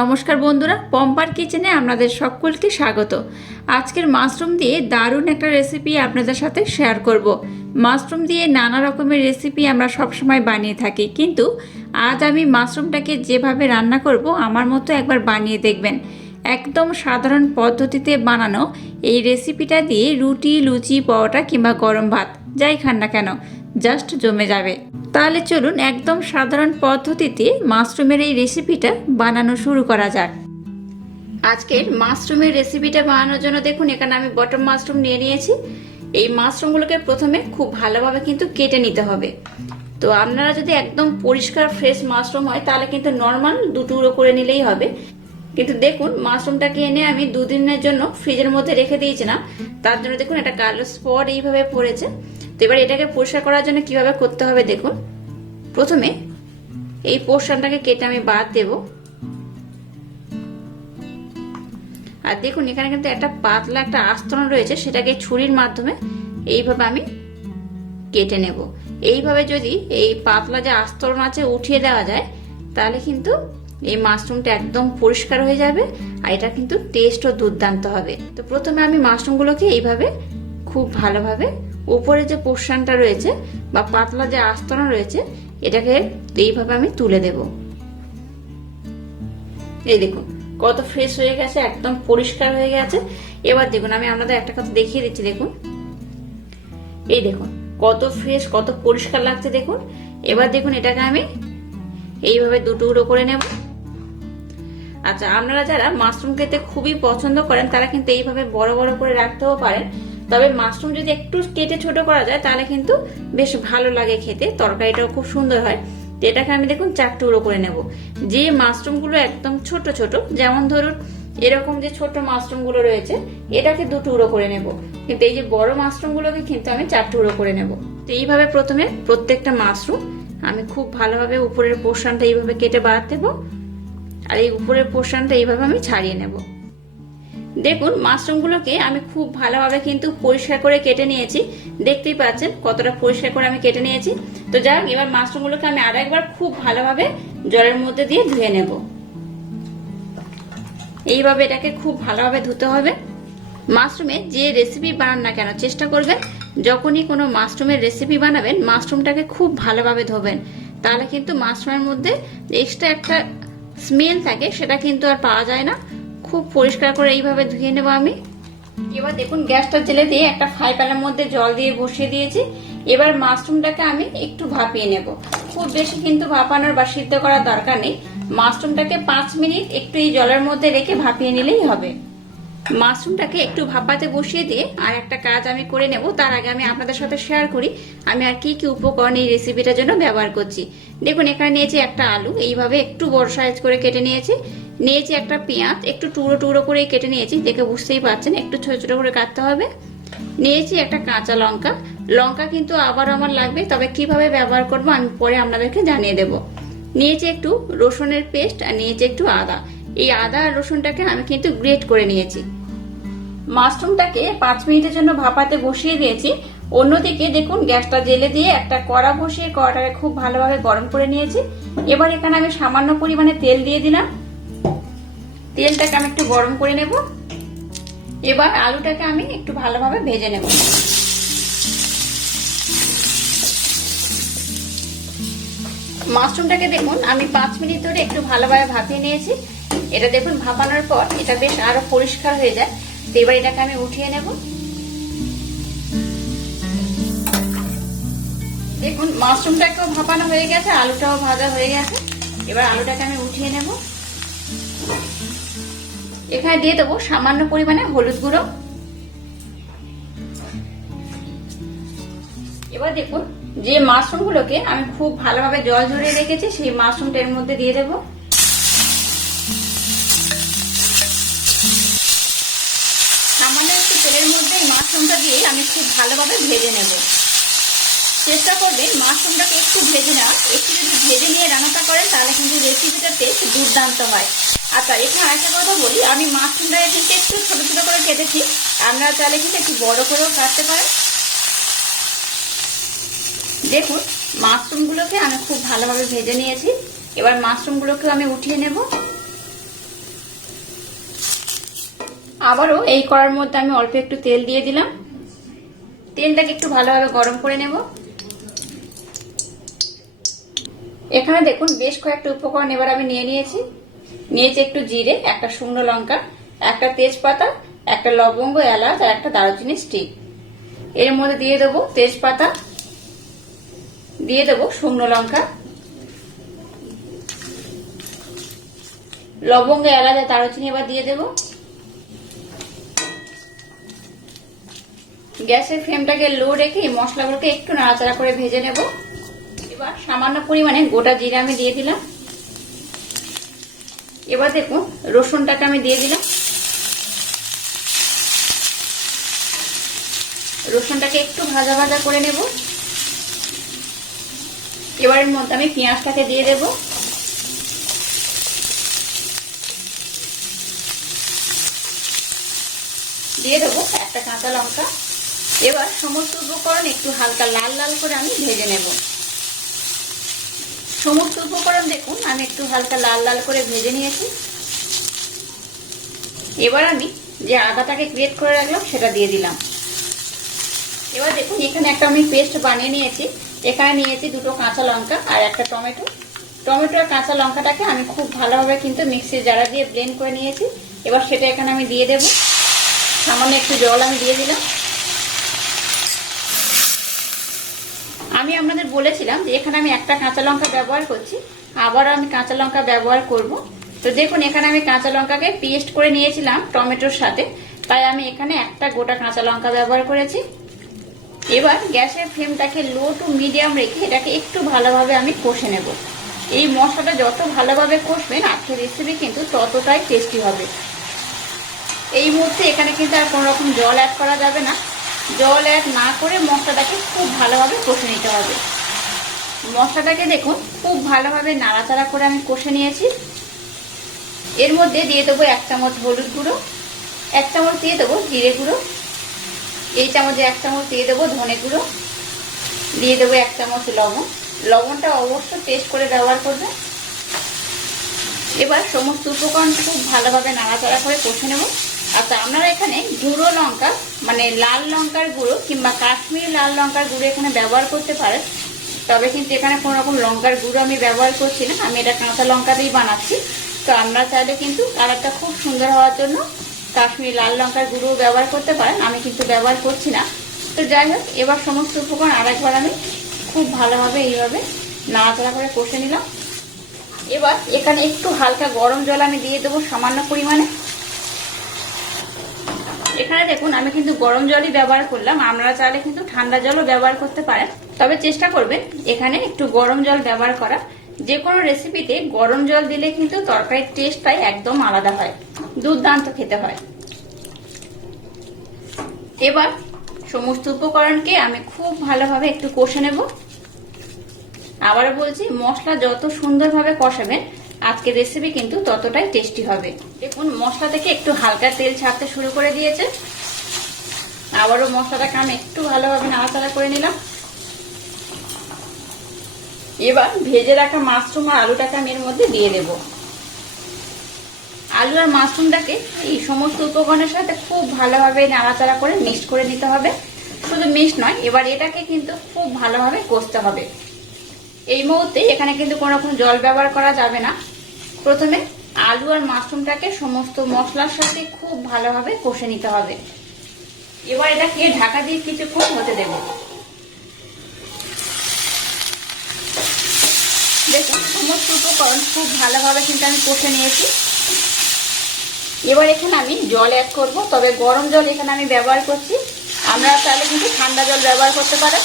নমস্কার বন্ধুরা, পম্পার কিচেনে আপনাদের সকলকে স্বাগত। আজকের মাশরুম দিয়ে দারুণ একটা রেসিপি আপনাদের সাথে শেয়ার করব। মাশরুম দিয়ে নানা রকমের রেসিপি আমরা সবসময় বানিয়ে থাকি, কিন্তু আজ আমি মাশরুমটাকে যেভাবে রান্না করব, আমার মতো একবার বানিয়ে দেখবেন। একদম সাধারণ পদ্ধতিতে বানানো এই রেসিপিটা দিয়ে রুটি, লুচি, পরোটা কিংবা গরম ভাত, যাই খান না কেন জাস্ট জমে যাবে। তাহলে চলুন একদম সাধারণ পদ্ধতিতে মাশরুমের এই রেসিপিটা বানানো শুরু করা যাক। আজকের মাশরুমের রেসিপিটা বানানোর জন্য দেখুন, এখানে আমি বটম মাশরুম নিয়ে নিয়েছি। এই মাশরুমগুলোকে প্রথমে খুব ভালোভাবে কিন্তু কেটে নিতে হবে। তো আপনারা যদি একদম পরিষ্কার ফ্রেশ মাশরুম হয়, তাহলে কিন্তু নর্মাল দু টুকরো করে নিলেই হবে। কিন্তু দেখুন, মাশরুমটাকে এনে আমি দুদিনের জন্য ফ্রিজের মধ্যে রেখে দিয়েছিলাম তার জন্য দেখুন, একটা কালো স্পট এইভাবে পড়েছে। তো এবার এটাকে পরিষ্কার করার জন্য কীভাবে করতে হবে দেখুন। প্রথমে এই পোর্শনটাকে কেটে আমি বাদ দেব। আর দেখুন, এখানে কিন্তু একটা পাতলা একটা আস্তরণ রয়েছে, সেটাকে ছুরির মাধ্যমে এইভাবে আমি কেটে নেব। এইভাবে যদি এই পাতলা যে আস্তরণ আছে উঠিয়ে দেওয়া যায়, তাহলে কিন্তু এই মাশরুমটা একদম পরিষ্কার হয়ে যাবে আর এটা কিন্তু টেস্টও দুর্দান্ত হবে। তো প্রথমে আমি মাশরুমগুলোকে এইভাবে খুব ভালোভাবে উপরে যে পোর্শনটা রয়েছে বা পাতলা যে আস্তরণ রয়েছে, এটাকে এইভাবে আমি তুলে দেব। এই দেখুন, কত ফ্রেশ হয়ে গেছে, একদম পরিষ্কার হয়ে গেছে। এবার দেখুন, আমি আপনাদের একটা কথা দেখিয়ে দিচ্ছি, দেখুন। এই দেখুন, কত ফ্রেশ কত পরিষ্কার লাগছে, দেখুন। এবার দেখুন, এটাকে আমি এইভাবে দুটুকরো করে নেব। আচ্ছা আপনারা যারা মাশরুম খেতে খুবই পছন্দ করেন, তারা কিন্তু এইভাবে বড় বড় করে রাখতেও পারেন। তবে মাশরুম যদি একটু কেটে ছোট করা যায়, তাহলে কিন্তু বেশ ভালো লাগে খেতে। তরকারিটাও খুব সুন্দর হয়। তো এটাকে আমি দেখুন চার টুকরো করে নেব। যে মাশরুমগুলো একদম ছোট ছোট, যেমন ধরুন এরকম যে ছোট মাশরুমগুলো রয়েছে, এটাকে দু টুকরো করে নেব। কিন্তু এই যে বড় মাশরুমগুলোকে কিন্তু আমি চার টুকরো করে নেব। তো এইভাবে প্রথমে প্রত্যেকটা মাশরুম আমি খুব ভালোভাবে উপরের পোর্শনটা এইভাবে কেটে বাদ দেবো। আর এই উপরের পোর্শনটা এইভাবে আমি ছাড়িয়ে নেব। দেখুন, মাশরুমগুলোকে আমি খুব ভালোভাবে কিন্তু পরিষ্কার করে কেটে নিয়েছি। দেখতেই পাচ্ছেন কতটা পরিষ্কার করে আমি কেটে নিয়েছি। তো যাক এবার মাশরুমগুলোকে আমি আর একবার খুব ভালোভাবে জলের মধ্যে দিয়ে ধুয়ে নেব। এইভাবে এটাকে খুব ভালোভাবে ধুতে হবে। মাশরুমে যে রেসিপি বানান না কেন, চেষ্টা করবেন, যখনই কোনো মাশরুমের রেসিপি বানাবেন, মাশরুমটাকে খুব ভালোভাবে ধোবেন। তাহলে কিন্তু মাশরুমের মধ্যে এক্সট্রা একটা স্মেল থাকে, সেটা কিন্তু আর পাওয়া যায় না। খুব পরিষ্কার করে এইভাবে ধুয়ে নেব আমি। এবার দেখুন, গ্যাসটা জেলে দিয়ে একটা ফ্রাই প্যানের মধ্যে জল দিয়ে বসিয়ে দিয়েছি। এবার মাশরুমটাকে আমি একটু ভাপিয়ে নেব। খুব বেশি কিন্তু ভাপানোর বা সিদ্ধ করার দরকার নেই। মাশরুমটাকে পাঁচ মিনিট একটু এই জলের মধ্যে রেখে ভাপিয়ে নিলেই হবে। মাশরুমটাকে একটু ভাপাতে বসিয়ে দিয়ে আর একটা কাজ আমি করে নেব। তার আগে আমি আপনাদের সাথে শেয়ার করি, আমি আর কি কি উপকরণ এই রেসিপিটার জন্য ব্যবহার করছি। দেখুন, এখানে নিয়েছি একটা আলু, এইভাবে একটু বড় সাইজ করে কেটে নিয়েছি। নিয়েছি একটা পেঁয়াজ, একটু টুকরো টুকরো করে কেটে নিয়েছি, দেখে বুঝতেই পারছেন, একটু ছোট ছোট করে কাটতে হবে। নিয়েছি একটা কাঁচা লঙ্কা লঙ্কা কিন্তু আবার আমার লাগবে, তবে কীভাবে ব্যবহার করব আমি পরে আপনাদেরকে জানিয়ে দেব। নিয়েছি একটু রসুনের পেস্ট আর নিয়েছি একটু আদা। এই আদা আর রসুনটাকে আমি কিন্তু গ্রেট করে নিয়েছি। মাশরুমটাকে পাঁচ মিনিটের জন্য ভাপাতে বসিয়ে দিয়েছি। অন্যদিকে দেখুন, গ্যাসটা জেলে দিয়ে একটা কড়া বসিয়ে কড়াটাকে খুব ভালোভাবে গরম করে নিয়েছি। এবার এখানে আমি সামান্য পরিমাণে তেল দিয়ে দিলাম। তেলটাকে আমি একটু গরম করে নেব। এবার আলুটাকে আমি একটু ভালোভাবে ভেজে নেব। মাশরুমটাকে দেখুন, আমি পাঁচ মিনিট ধরে একটু ভালোভাবে ভাপিয়ে নিয়েছি। এটা দেখুন ভাপানোর পর এটা বেশ আরও পরিষ্কার হয়ে যায়। তো এবার এটাকে আমি উঠিয়ে নেব। দেখুন, মাশরুমটাকেও ভাপানো হয়ে গেছে, আলুটাও ভাজা হয়ে গেছে। এবার আলুটাকে আমি উঠিয়ে নেব। এখানে দিয়ে দেবো সামান্য পরিমাণে হলুদ গুঁড়ো। এবার দেখুন, যে মাশরুমগুলোকে আমি খুব ভালোভাবে জল ঝরিয়ে রেখেছি, সেই মাশরুমটা এর মধ্যে দিয়ে দেবো। আমি খুব ভালোভাবে ভেজে নেব। চেষ্টা করবেন মাশরুমটাকে একটু ভেজে নেওয়া একটু যদি ভেজে নিয়ে রান্নাটা করেন, তাহলে কিন্তু রেসিপিটা টেস্ট দুর্দান্ত হয়। আচ্ছা এখানে আরেকটা কথা বলি। আমি মাশরুমটাকে কিন্তু একটু ছোটো ছোটো করে কেটেছি। আপনারা চাইলে কিন্তু একটু বড় করেও কাটতে পারেন। দেখুন, মাশরুমগুলোকে আমি খুব ভালোভাবে ভেজে নিয়েছি। এবার মাশরুমগুলোকে আমি উঠিয়ে নেব। আবারও এই করার মধ্যে আমি অল্প একটু তেল দিয়ে দিলাম। তেলটাকে একটু ভালোভাবে গরম করে নেব। এখানে দেখুন বেশ কয়েকটা উপকরণ এবার আমি নিয়ে নিয়েছি। নিয়েছি একটু জিরে, একটা শুকনো লঙ্কা, একটা তেজপাতা, একটা লবঙ্গ, এলাচ আর একটা দারুচিনি স্টিক। এর মধ্যে দিয়ে দেবো তেজপাতা, দিয়ে দেবো শুকনো লঙ্কা, লবঙ্গ, এলাচ আর দারুচিনি এবার দিয়ে দেবো। গ্যাসের ফ্লেমটাকে লো রেখে মশলাগুলোকে একটু নাড়াচাড়া করে ভেজে নেব। এবার সামান্য পরিমাণে গোটা জিরে আমি দিয়ে দিলাম। এবার দেখুন, রসুনটাকে আমি দিয়ে দিলাম। রসুনটাকে একটু ভাজা ভাজা করে নেব। এবারের মধ্যে আমি পেঁয়াজটাকে দিয়ে দেব। দিয়ে দেবো একটা কাঁচা লঙ্কা। এবার সমস্ত উপকরণ একটু হালকা লাল লাল করে আমি ভেজে নেব। সমস্ত উপকরণ দেখুন, আমি একটু হালকা লাল লাল করে ভেজে নিয়েছি। এবার আমি যে আদাটাকে গ্রেট করে রাখলাম, সেটা দিয়ে দিলাম। এবার দেখুন, এখানে একটা আমি পেস্ট বানিয়ে নিয়েছি। এখানে নিয়েছি দুটো কাঁচা লঙ্কা আর একটা টমেটো। টমেটো আর কাঁচা লঙ্কাটাকে আমি খুব ভালোভাবে কিন্তু মিক্সির জারা দিয়ে ব্লেন্ড করে নিয়েছি। এবার সেটা এখানে আমি দিয়ে দেব। সামান্য একটু জল আমি দিয়ে দিলাম। আমি আপনাদের বলেছিলাম যে এখানে আমি একটা কাঁচা লঙ্কা ব্যবহার করছি আবারও আমি কাঁচা লঙ্কা ব্যবহার করব। তো দেখুন, এখানে আমি কাঁচা লঙ্কাকে পেস্ট করে নিয়েছিলাম টমেটোর সাথে, তাই আমি এখানে একটা গোটা কাঁচা লঙ্কা ব্যবহার করেছি। এবার গ্যাসের ফ্লেমটাকে লো টু মিডিয়াম রেখে এটাকে একটু ভালোভাবে আমি কষে নেব। এই মশলাটা যত ভালোভাবে কষবেন, আজকের রেসিপি কিন্তু ততটাই টেস্টি হবে। এই মুহূর্তে এখানে কিন্তু আর কোনো রকম জল অ্যাড করা যাবে না। জল অ্যাড না করে মশলাটাকে খুব ভালোভাবে কষে নিতে হবে। মশলাটাকে দেখুন, খুব ভালোভাবে নাড়াচাড়া করে আমি কষে নিয়েছি। এর মধ্যে দিয়ে দেবো এক চামচ হলুদ গুঁড়ো, এক চামচ দিয়ে দেবো জিরে গুঁড়ো, এই চামচে এক চামচ দিয়ে দেবো ধনে গুঁড়ো, দিয়ে দেবো এক চামচ লবণ। লবণটা অবশ্য টেস্ট করে ব্যবহার করবে। এবার সমস্ত উপকরণ খুব ভালোভাবে নাড়াচাড়া করে কষে নেব। আচ্ছা আপনারা এখানে গুঁড়ো লঙ্কা মানে লাল লঙ্কার গুঁড়ো কিংবা কাশ্মীরি লাল লঙ্কার গুঁড়ো এখানে ব্যবহার করতে পারেন। তবে কিন্তু এখানে কোনো রকম লঙ্কার গুঁড়ো আমি ব্যবহার করছি না। আমি এটা কাঁচা লঙ্কা দিয়েই বানাচ্ছি। তো আমরা চাইলে কিন্তু কালারটা খুব সুন্দর হওয়ার জন্য কাশ্মীরি লাল লঙ্কার গুঁড়ো ব্যবহার করতে পারেন। আমি কিন্তু ব্যবহার করছি না। তো যাই হোক, এবার সমস্ত উপকরণ আরেকবার আমি খুব ভালোভাবে এইভাবে নাড়াচাড়া করে কষে নিলাম। এবার এখানে একটু হালকা গরম জল আমি দিয়ে দেবো সামান্য পরিমাণে। এখানে দেখুন, আমি কিন্তু গরম জলই ব্যবহার করলাম। আমরা চাইলে কিন্তু ঠান্ডা জলও ব্যবহার করতে পারেন। তবে চেষ্টা করবেন এখানে একটু গরম জল ব্যবহার করা। যে কোনো রেসিপিতে গরম জল দিলে কিন্তু তরকারির টেস্টটাই একদম আলাদা হয়। দুর্দান্ত খেতে হয়। এবার সমস্ত উপকরণকে আমি খুব ভালোভাবে একটু কষে নেব। আবার বলছি, মশলা যত সুন্দরভাবে কষাবেন আজকের রেসিপি কিন্তু ততটাই টেস্টি হবে। দেখুন, মশলা থেকে একটু হালকা তেল ছাড়তে শুরু করে দিয়েছে। আবারও মশলাটাকে আমি একটু ভালোভাবে নাড়াচাড়া করে নিলাম। এবার ভেজে রাখা মাশরুম আর আলুটাকে আমি এর মধ্যে দিয়ে দেব। আলু আর মাশরুমটাকে এই সমস্ত উপকরণের সাথে খুব ভালোভাবে নাড়াচাড়া করে মিক্সড করে দিতে হবে। শুধু মিক্সড নয়, এবার এটাকে কিন্তু খুব ভালোভাবে কষতে হবে। এই মুহূর্তে এখানে কিন্তু কোনো রকম জল ব্যবহার করা যাবে না। প্রথমে আলু আর মাশরুমটাকে সমস্ত মশলার সাথে খুব ভালোভাবে কষে নিতে হবে। এবার এটাকে ঢাকা দিয়ে কিছুক্ষণ হতে দেব। দেখুন, সমস্ত উপকরণ খুব ভালোভাবে কিন্তু আমি কষে নিয়েছি। এবার এখানে আমি জল অ্যাড করব, তবে গরম জল এখানে আমি ব্যবহার করছি। আমরা তাহলে কিন্তু ঠান্ডা জল ব্যবহার করতে পারেন।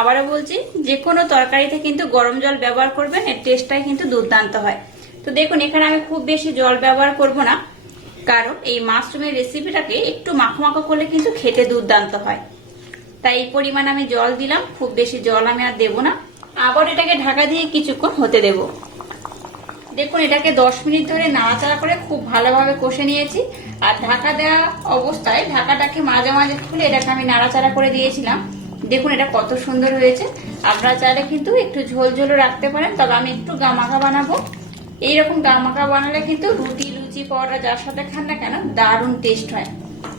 আবারও বলছি, যে কোনো তরকারিতে কিন্তু গরম জল ব্যবহার করবেন, এর টেস্টটাই কিন্তু দুর্দান্ত হয়। তো দেখুন, এখানে আমি খুব বেশি জল ব্যবহার করব না, কারণ এই মাশরুমের রেসিপিটাকে একটু মাখো মাখো করলে কিন্তু খেতে দুর্দান্ত হয়। তাই এই পরিমাণ আমি জল দিলাম, খুব বেশি জল আমি আর দেবো না। আবার এটাকে ঢাকা দিয়ে কিছুক্ষণ হতে দেব। দেখুন, এটাকে দশ মিনিট ধরে নাড়াচাড়া করে খুব ভালোভাবে কষে নিয়েছি। আর ঢাকা দেওয়া অবস্থায় ঢাকাটাকে মাঝে মাঝে খুলে এটাকে আমি নাড়াচাড়া করে দিয়েছিলাম। দেখুন এটা কত সুন্দর হয়েছে। আপনারা চাইলে কিন্তু একটু ঝোল ঝোলও রাখতে পারেন, তবে আমি একটু গামাখা বানাবো। এইরকম গামাখা বানালে কিন্তু রুটি, লুচি, পরোটা যার সাথে খান না কেন, দারুণ টেস্ট হয়।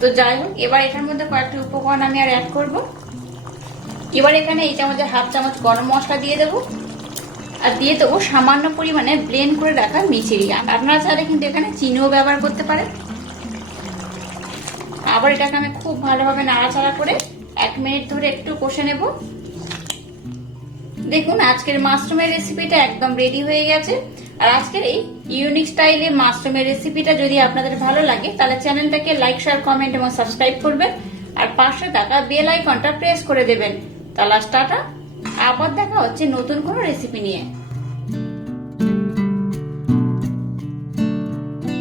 তো যাই হোক, এবার এটার মধ্যে কয়েকটি উপকরণ আমি আর অ্যাড করব। এবার এখানে এই চামচের হাফ চামচ গরম মশলা দিয়ে দেবো। আর দিয়ে দেবো সামান্য পরিমাণে ব্লেন্ড করে রাখা মিচেরি আপনারা চাইলে কিন্তু এখানে চিনিও ব্যবহার করতে পারেন। আবার এটাকে আমি খুব ভালোভাবে নাড়াচাড়া করে এক মিনিট ধরে একটু কষে নেব। দেখুন, আজকের মাশরুমের রেসিপিটা একদম রেডি হয়ে গেছে। আর আজকের এই ইউনিক স্টাইলে মাশরুমের রেসিপিটা যদি আপনাদের ভালো লাগে, তাহলে চ্যানেলটাকে লাইক শেয়ার কমেন্ট এবং সাবস্ক্রাইব করবেন। আর পাশে থাকা বেল আইকনটা প্রেস করে দেবেন। তাহলে টাটা। আবার দেখা হচ্ছে নতুন কোনো রেসিপি নিয়ে।